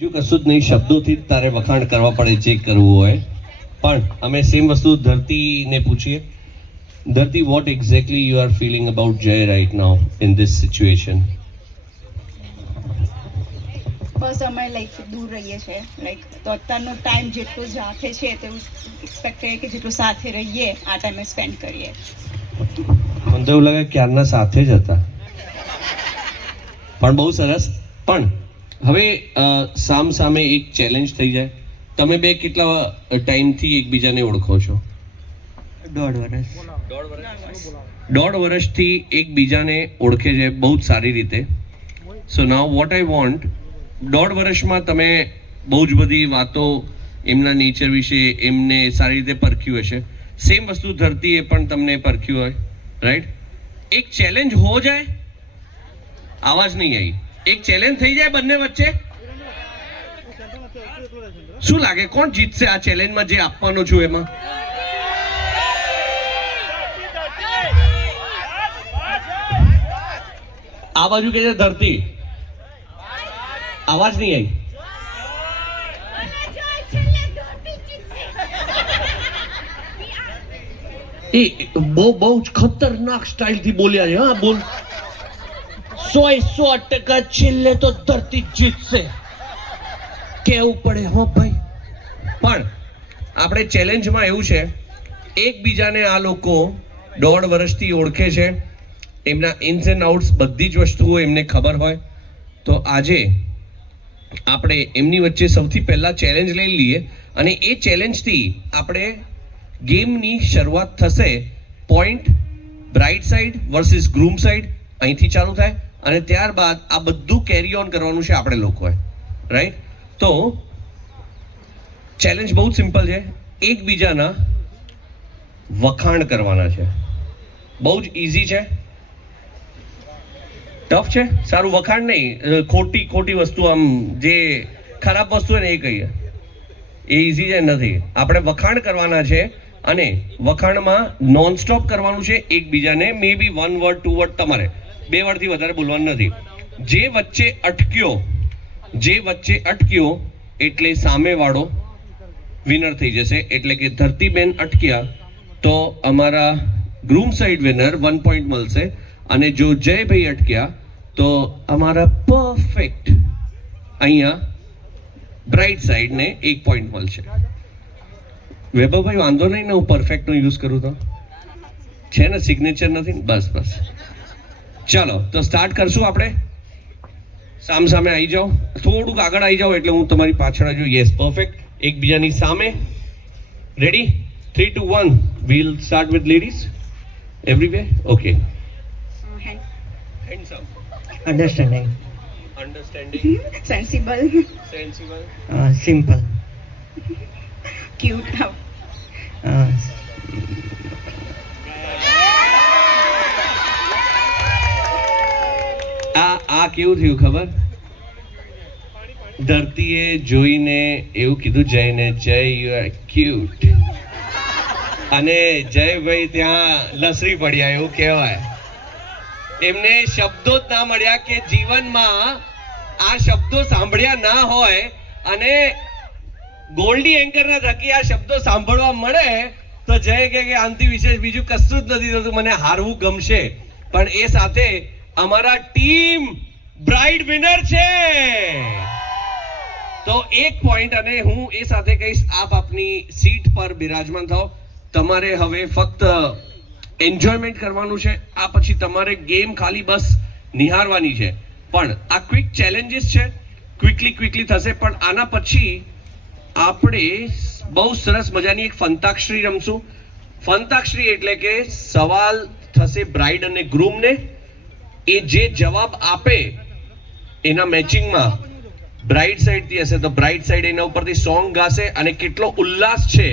જો કશું જ નહીં, શબ્દોથી જ તારે વખાણ કરવા પડે જે કરવું હોય. પણ અમે સેમ વસ્તુ ધરતીને પૂછીએ. ધરતી, what exactly you are feeling about Jay right now in this situation? બસ અમે લાઈક દૂર રહીએ છીએ, લાઈક તો અત્યારનો ટાઈમ જેટલો સાથે છે તેવું એક્સપેક્ટ કરીએ કે જેટલું સાથે રહીએ આ ટાઈમે સ્પેન્ડ કરીએ. મને તો એવું લાગે ક્યારના સાથે જ હતા. પણ બહુ સરસ. પણ હવે સામે એક ચેલેન્જ થઈ જાય. તમે બે કેટલા ટાઈમથી એકબીજાને ઓળખો છો? 1.5 વર્ષ. 1.5 વર્ષથી એકબીજાને ઓળખે છે બહુ જ સારી રીતે. સો નાઉ વોટ આઈ વોન્ટ, 1.5 વર્ષમાં તમે બહુ જ બધી વાતો એમના નેચર વિશે એમને સારી રીતે પરખ્યું હશે. સેમ વસ્તુ ધરતીએ પણ તમને પરખ્યું હોય, રાઈટ? એક ચેલેન્જ હો જાય, આવાજ નહીં આવી, એક ચેલેન્જ થઈ જાય બંને વચ્ચે, શું લાગે કોણ જીતશે આ ચેલેન્જમાં જે આપવાનો છું એમાં? આ બાજુ કે છે ધરતી, આવાજ નહીં આવી. એ બહુ જ ખતરનાક સ્ટાઇલ થી બોલ્યા છે. હા બોલ. 100% છેલ્લે તો ધરતી જીતશે કેવું પડે હો ભાઈ. પણ આપણે ચેલેન્જમાં એવું છે, એકબીજાને આ લોકો 1.5 વર્ષથી ઓળખે છે, એમના ઇન્સ એન્ડ આઉટ્સ બધી જ વસ્તુઓ એમને ખબર હોય. તો આજે આપણે એમની વચ્ચે સૌથી પહેલા ચેલેન્જ લઈ લઈએ અને એ ચેલેન્જથી આપણે ગેમની શરૂઆત થશે. Point bride side versus groom side અહીંથી ચાલુ થાય અને ત્યારબાદ આ બધું કેરી ઓન કરવાનું છે આપણે લોકોએ, રાઈટ? તો ચેલેન્જ બહુ સિમ્પલ છે, એકબીજાના વખાણ કરવાના છે. બહુ જ ઇઝી છે. ટફ છે? સારું, વખાણ નહીં, ખોટી વસ્તુ, આમ જે ખરાબ વસ્તુ હોય ને એ કહીએ. એ ઇઝી છે નથી. આપણે વખાણ કરવાના છે અને વખાણમાં નોન સ્ટોપ કરવાનું છે એકબીજાને. મે બી 1 વર્ડ 2 વર્ડ, તમારે 2 વર્ડથી વધારે બોલવાનું નથી. જે વચ્ચે અટક્યો એટલે સામેવાળો વિનર થઈ જશે. એટલે કે ધરતીબેન અટક્યા તો અમારા ગ્રૂમ સાઈડ વિનર 1 પોઈન્ટ મળશે અને જો જયભાઈ અટક્યા તો અમારા પરફેક્ટ અહીંયા બ્રાઇટ સાઈડને 1 પોઈન્ટ મળશે. વૈભવભાઈ વાંધો નહીં ને હું પરફેક્ટનો યુઝ કરું તો? છે ને, સિગ્નેચર નથી ને? બસ. ચાલો તો સ્ટાર્ટ કરશું આપણે. સામે આવી જાઓ, થોડુંક આગળ આવી જાઓ એટલે હું તમારી પાછળ આવી જાઉં. Yes, perfect. એકબીજાની સામે. Ready? 3 2 1 we'll start with ladies everywhere. Okay. Handsome. Understanding. Sensible, Simple. Cute. આ કેવું થયું ખબર? ધરતીએ જોઈને એવું કીધું જયને, જય યુ આર ક્યુટ. અને જયભાઈ ત્યાં લસરી પડ્યા એવું કહેવાય. એમને શબ્દો જ ના મળ્યા કે જીવનમાં આ શબ્દો સાંભળ્યા ના હોય અને ગોલ્ડી એન્કરના થકી આ શબ્દો સાંભળવા મળે તો જય કે આનાથી વિશેષ બીજું કશું જ નથી થતું, મને હારવું ગમશે. પણ એ સાથે અમારા ટીમ બ્રાઇડ વિનર છે તો 1 પોઈન્ટ. અને હું એ સાથે કહીશ, આપ આપની સીટ પર બિરાજમાન થાઓ. તમારે હવે ફક્ત એન્જોયમેન્ટ કરવાનું છે. આ પછી તમારે ગેમ ખાલી બસ નિહાળવાની છે. પણ આ ક્વિક ચેલેન્જીસ છે, ક્વિકલી થશે. પણ આના પછી આપણે બહુ સરસ મજાની એક ફંતાક્ષરી રમશું. ફંતાક્ષરી એટલે કે સવાલ થશે બ્રાઇડ અને ગ્રૂમને. એ જે જવાબ આપે એના મેચિંગમાં બ્રાઇડ સાઈડથી હશે તો બ્રાઇડ સાઈડ એના ઉપરથી સોંગ ગાશે અને કેટલો ઉલ્લાસ છે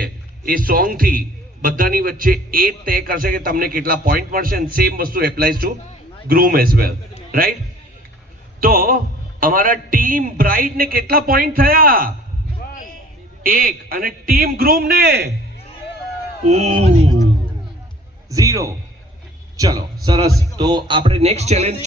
એ સોંગથી બધાની વચ્ચે એ તય કરશે કે તમને કેટલા પોઈન્ટ મળશે. અને સેમ વસ્તુ applies to groom as well, right? તો અમારા ટીમ બ્રાઇડ ને કેટલા પોઈન્ટ થયા? 1. અને ટીમ ગ્રૂમ ને 0. ચલો સરસ. તો આપણે નેક્સ્ટ ચેલેન્જ